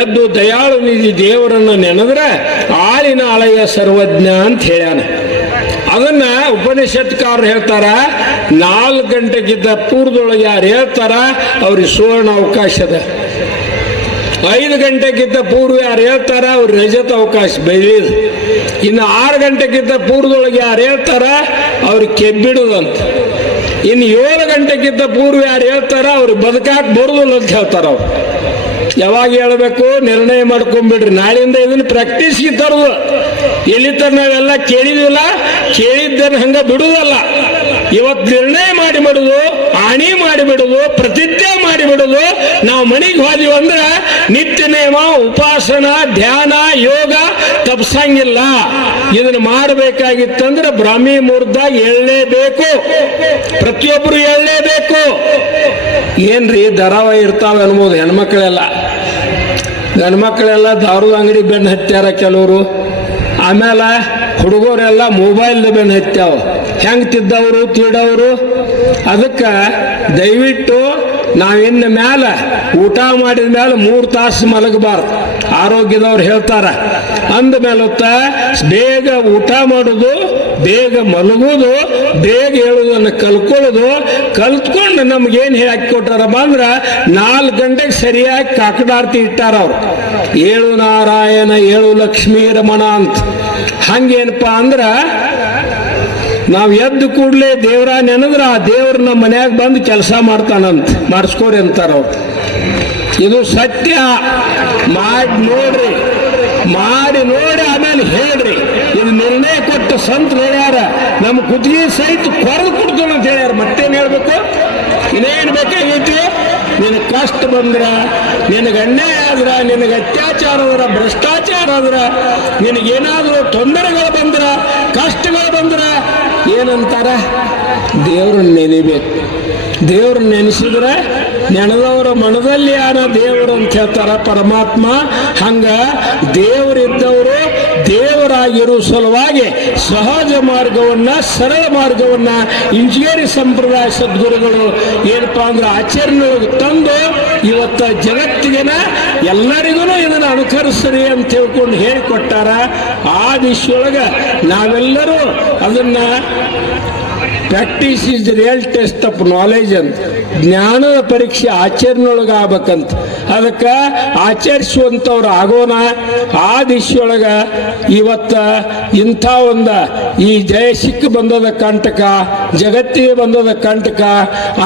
ಎದ್ದು ದಯಾಳು ನಿಧಿ ದೇವರನ್ನ ನೆನೆದ್ರೆ ಆಳಿನ ಆಳಯ ಸರ್ವಜ್ಞ ಅಂತ ಹೇಳ್ಯಾನ. ಅದನ್ನ ಉಪನಿಷತ್ಕಾರರು ಹೇಳ್ತಾರ, ನಾಲ್ಕು ಗಂಟೆಗಿದ್ದ ಪೂರ್ದೊಳಗೆ ಯಾರು ಹೇಳ್ತಾರ, ಅವ್ರಿಗೆ ಸುವರ್ಣ ಅವಕಾಶ ಅದ. ಐದು ಗಂಟೆಗಿದ್ದ ಪೂರ್ವ ಯಾರು ಹೇಳ್ತಾರ ಅವ್ರ ರಜತ ಅವಕಾಶ ಬೆಳೆಯುದು ಇನ್ನು ಆರು ಗಂಟೆಗಿದ್ದ ಪೂರ್ವದೊಳಗೆ ಯಾರು ಹೇಳ್ತಾರ, ಅವ್ರಿಗೆ ಕೆಬ್ಬಿಡುದಂತ ಇನ್ನು ಏಳು ಗಂಟೆಗಿದ್ದ ಪೂರ್ವ ಯಾರು ಹೇಳ್ತಾರ, ಅವ್ರಿಗೆ ಬದುಕಾಕ್ ಬರುದಿಲ್ಲ ಅಂತ ಹೇಳ್ತಾರ ಅವ್ರು. ಯಾವಾಗ ಹೇಳಬೇಕು? ನಿರ್ಣಯ ಮಾಡ್ಕೊಂಡ್ಬಿಡ್ರಿ ನಾಳಿಂದ ಇದನ್ನ ಪ್ರಾಕ್ಟೀಸ್ಗೆ ತರೋದು. ಎಲ್ಲಿ ತರ ನಾವೆಲ್ಲ ಕೇಳಿದಿಲ್ಲ ಕೇಳಿದ್ದನ್ನು ಹಂಗ ಬಿಡುವುದಲ್ಲ ಇವತ್ತು ನಿರ್ಣಯ ಮಾಡಿ ಬಿಡುದು, ಆಣಿ ಮಾಡಿ ಬಿಡುದು, ಪ್ರತಿಜ್ಞೆ ಮಾಡಿ ಬಿಡುದು, ನಾವು ಮನೆಗೆ ಹೋದಿವಿ ಅಂದ್ರೆ ನಿತ್ಯ ನೇಮ ಉಪಾಸನ, ಧ್ಯಾನ, ಯೋಗ ತಪ್ಸಂಗಿಲ್ಲ. ಇದನ್ನ ಮಾಡಬೇಕಾಗಿತ್ತಂದ್ರೆ ಬ್ರಾಹ್ಮಿ ಮುಹೂರ್ತ ಹೇಳಲೇಬೇಕು ಪ್ರತಿಯೊಬ್ಬರು ಎಳ್ಳೇಬೇಕು ಏನ್ರಿ ದರಾವ ಇರ್ತಾವೆ ಅನ್ಬೋದು, ಹೆಣ್ಮಕ್ಳೆಲ್ಲ. ಗಂಡ್ಮಕ್ಳೆಲ್ಲ ದಾರು ಅಂಗಡಿ ಬೆನ್ನು ಹತ್ಯಾರ ಕೆಲವರು. ಆಮೇಲೆ ಹುಡುಗರೆಲ್ಲ ಮೊಬೈಲ್ ಬೆನ್ನು ಹತ್ಯಾವ. ಹೆಂಗ್ ತಿದ್ದವರು, ತೀಡವರು? ಅದಕ್ಕೆ ದಯವಿಟ್ಟು ನಾವಿನ್ನ ಮೇಲೆ ಊಟ ಮಾಡಿದ ಮೇಲೆ ಮೂರು ತಾಸು ಮಲಗಬಾರ್ದು. ಆರೋಗ್ಯದವ್ರು ಹೇಳ್ತಾರ. ಅಂದ ಮೇಲತ್ತ ಬೇಗ ಊಟ ಮಾಡೋದು ಬೇಗ ಮಲಗುವುದು ಬೇಗ ಹೇಳುವುದನ್ನು ಕಲ್ಕೊಳ್ಳೋದು, ಕಲ್ತ್ಕೊಂಡು ನಮ್ಗೇನು ಹೇಳಿ ಕೊಟ್ಟಾರಪ್ಪ ಅಂದ್ರೆ ನಾಲ್ಕು ಗಂಟೆಗೆ ಸರಿಯಾಗಿ ಕಾಕಡಾರ್ತಿ ಇಟ್ಟಾರ ಅವ್ರು. ಏಳು ನಾರಾಯಣ, ಏಳು ಲಕ್ಷ್ಮೀ ರಮಣ ಅಂತ. ಹಂಗೇನಪ್ಪ ಅಂದ್ರೆ ನಾವು ಎದ್ದು ಕೂಡಲೇ ದೇವರ ನೆನೆದ್ರೆ ಆ ದೇವ್ರು ನಮ್ಮ ಮನ್ಯಾಗ ಬಂದು ಕೆಲಸ ಮಾಡ್ತಾನಂತ, ಮಾಡಿಸ್ಕೋರಿ ಅಂತಾರ ಅವ್ರು. ಇದು ಸತ್ಯ. ಮಾಡಿ ನೋಡ್ರಿ, ಮಾಡಿ ನೋಡಿ ಆಮೇಲೆ ಹೇಳ್ರಿ. ಸಂತ ಹೇಳ್ಯಾರ ನಮ್ಮ ಕುತ್ತಿಗೆ ಸಹಿತ ಕೊರದು ಕೊಡ್ತಾನ ಅಂತ ಹೇಳ್ಯಾರ, ಮತ್ತೇನು ಹೇಳ್ಬೇಕು? ಇನ್ನೇನು ಬೇಕಾಗೈತಿ ನಿನಗೆ ಕಷ್ಟ ಬಂದ್ರ, ನಿನಗೆ ಅನ್ಯಾಯ ಆದ್ರ, ನಿನಗೆ ಅತ್ಯಾಚಾರ ಆದ್ರ, ಭ್ರಷ್ಟಾಚಾರ ಆದ್ರ ನಿನಗೇನಾದರೂ ತೊಂದರೆಗಳು ಬಂದ್ರ, ಕಷ್ಟಗಳು ಬಂದ್ರ, ಏನಂತಾರ? ದೇವ್ರನ್ನ ನೆನಿಬೇಕು. ದೇವ್ರನ್ನ ನೆನೆಸಿದ್ರೆ ನೆನದವರ ಮನದಲ್ಲಿ ಯಾರ ದೇವರು ಅಂತ ಹೇಳ್ತಾರ ಪರಮಾತ್ಮ, ಹಂಗ ದೇವರಿದ್ದವರು ದೇವರಾಗಿರೋ ಸಲುವಾಗಿ ಸಹಜ ಮಾರ್ಗವನ್ನ, ಸರಳ ಮಾರ್ಗವನ್ನ ಇಂಜಿನಿಯರಿ ಸಂಪ್ರದಾಯ ಸದ್ಗುರುಗಳು ಏನಪ್ಪಾ ಅಂದ್ರೆ ಆಚರಣೆ ತಂದು ಇವತ್ತ ಜಗತ್ತಿಗೆನ ಎಲ್ಲರಿಗೂ ಇದನ್ನು ಅನುಕರಿಸ್ರಿ ಅಂತ ಹೇಳ್ಕೊಂಡು ಹೇಳಿಕೊಟ್ಟಾರ. ಆ ದಿಶೆಯೊಳಗ ನಾವೆಲ್ಲರೂ ಅದನ್ನ practice is the real test of knowledge ಅಂತ ಜ್ಞಾನದ ಪರೀಕ್ಷೆ ಆಚರಣೆಯೊಳಗೆ ಆಗ್ಬೇಕಂತ ಅದಕ್ಕೆ ಆಚರಿಸುವಂಥವ್ರು ಆಗೋಣ. ಆ ದಿಶೆಯೊಳಗೆ ಇವತ್ತ ಇಂಥ ಒಂದು ಈ ಜಯಸಿಕ್ಕ ಬಂದದ ಕಂಟಕ, ಜಗತ್ತಿಗೆ ಬಂದದ ಕಂಟಕ,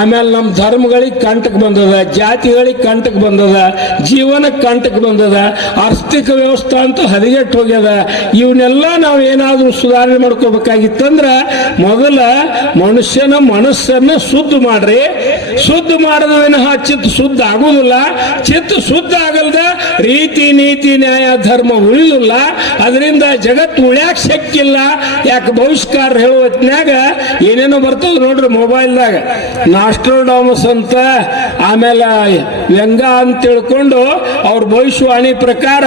ಆಮೇಲೆ ನಮ್ಮ ಧರ್ಮಗಳಿಗೆ ಕಂಟಕ ಬಂದದ, ಜಾತಿಗಳಿಗೆ ಕಂಟಕ ಬಂದದ ಜೀವನಕ್ಕೆ ಕಂಟಕ ಬಂದದ, ಆರ್ಥಿಕ ವ್ಯವಸ್ಥೆ ಅಂತೂ ಹದಗೆಟ್ಟು ಹೋಗ್ಯದ. ಇವನ್ನೆಲ್ಲ ನಾವು ಏನಾದರೂ ಸುಧಾರಣೆ ಮಾಡ್ಕೋಬೇಕಾಗಿತ್ತಂದ್ರೆ ಮೊದಲ ಮನುಷ್ಯನ ಮನಸ್ಸನ್ನು ಶುದ್ಧ ಮಾಡ್ರಿ. ಶುದ್ಧ ಮಾಡದ ವಿನಃ ಚಿತ್ತ ಶುದ್ಧ ಆಗುವುದಿಲ್ಲ ಚಿತ್ತ ಶುದ್ಧ ಆಗಲ್ದ ರೀತಿ ನೀತಿ ನ್ಯಾಯ ಧರ್ಮ ಉಳಿದಿಲ್ಲ. ಅದರಿಂದ ಜಗತ್ತು ಉಳ್ಯಾಕ ಶಕ್ತಿ ಇಲ್ಲ. ಯಾಕೆ ಬಹಿಷ್ಕಾರ ಹೇಳುವ ಹೊತ್ನ್ಯಾಗ ಏನೇನೋ ಬರ್ತದ ನೋಡ್ರಿ ಮೊಬೈಲ್ದಾಗ. ನಾಸ್ಟ್ರೋಡಾಮಸ್ ಅಂತ. ಆಮೇಲೆ ವ್ಯಂಗ ಅಂತ ತಿಳ್ಕೊಂಡು ಅವ್ರ ಭವಿಷ್ಯವಾಣಿ ಪ್ರಕಾರ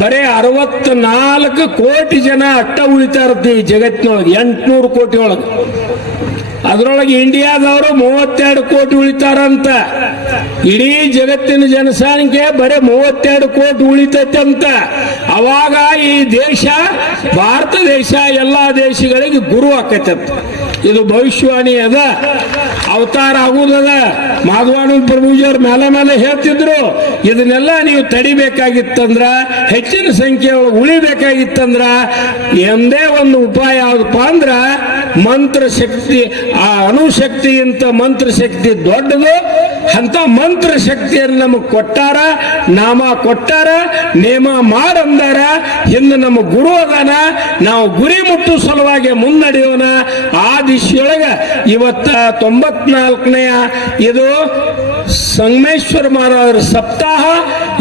ಬರೀ ಅರವತ್ನಾಲ್ಕು ಕೋಟಿ ಜನ ಅಟ್ಟ ಉಳಿತಾ ಇರುತ್ತೆ ಈ ಜಗತ್ತಿನೊಳಗೆ. ಎಂಟುನೂರು ಕೋಟಿ ಒಳಗೆ ಅದರೊಳಗೆ ಇಂಡಿಯಾದವರು ಮೂವತ್ತೆರಡು ಕೋಟಿ ಉಳಿತಾರಂತ. ಇಡೀ ಜಗತ್ತಿನ ಜನಸಂಖ್ಯೆ ಬರೀ ಮೂವತ್ತೆರಡು ಕೋಟಿ ಉಳಿತೈತೆ ಅಂತ. ಅವಾಗ ಈ ದೇಶ, ಭಾರತ ದೇಶ, ಎಲ್ಲ ದೇಶಗಳಿಗೆ ಗುರು ಆಕೈತಂತ. ಇದು ಭವಿಷ್ಯವಾಣಿ ಅದ. ಅವತಾರ ಆಗುವುದದ ಮಾಧವಾನಂದ ಪ್ರಭುಜಿಯವ್ರ ಮೇಲೆ ಮೇಲೆ ಹೇಳ್ತಿದ್ರು. ಇದನ್ನೆಲ್ಲ ನೀವು ತಡಿಬೇಕಾಗಿತ್ತಂದ್ರ, ಹೆಚ್ಚಿನ ಸಂಖ್ಯೆ ಉಳಿಬೇಕಾಗಿತ್ತಂದ್ರ, ಎಂದೇ ಒಂದು ಉಪಾಯ ಯಾವುದಪ್ಪ ಅಂದ್ರ, ಮಂತ್ರ ಶಕ್ತಿ, ಆ ಅಣುಶಕ್ತಿಗಿಂತ ಮಂತ್ರ ಶಕ್ತಿ ದೊಡ್ಡದು. ಅಂತ ಮಂತ್ರ ಶಕ್ತಿಯನ್ನು ನಮಗೆ ಕೊಟ್ಟಾರ, ನಾಮ ಕೊಟ್ಟಾರ, ನೇಮ ಮಾಡಂದಾರ ಹಿಂದೆ ನಮ್ಮ ಗುರು ಅದಾನ, ನಾವು ಗುರಿ ಮುಟ್ಟು ಸಲುವಾಗಿ ಮುನ್ನಡೆಯೋಣ. ಆ ದಿಶೆಯೊಳಗ ಇವತ್ತ ತೊಂಬತ್ನಾಲ್ಕನೆಯ ಇದು ಸಂಗಮೇಶ್ವರ ಮಹಾರಾಜರ ಸಪ್ತಾಹ.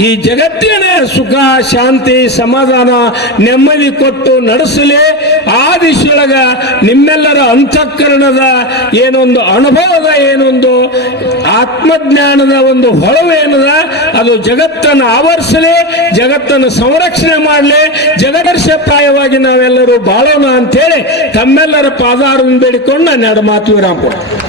ಈ ಜಗತ್ತಿನ ಸುಖ, ಶಾಂತಿ, ಸಮಾಧಾನ ನೆಮ್ಮದಿ ಕೊಟ್ಟು ನಡೆಸಲಿ. ಆ ದಿಶೆಯೊಳಗ ನಿಮ್ಮೆಲ್ಲರ ಅಂತಃಕರಣದ ಏನೊಂದು ಅನುಭವದ ಏನೊಂದು ಆತ್ಮಜ್ಞಾನದ ಒಂದು ಹೊಳವೇನದ ಅದು ಜಗತ್ತನ್ನು ಆವರಿಸಲಿ, ಜಗತ್ತನ್ನು ಸಂರಕ್ಷಣೆ ಮಾಡಲಿ. ಜಗದರ್ಶಪ್ರಾಯವಾಗಿ ನಾವೆಲ್ಲರೂ ಬಾಳೋಣ ಅಂತೇಳಿ ತಮ್ಮೆಲ್ಲರ ಪಾದಾರನ್ನು ಬೇಡಿಕೊಂಡು ನಾನು ಎರಡು ಮಾತು ವಿರಾಮ ಕೊಡ್ತೀನಿ.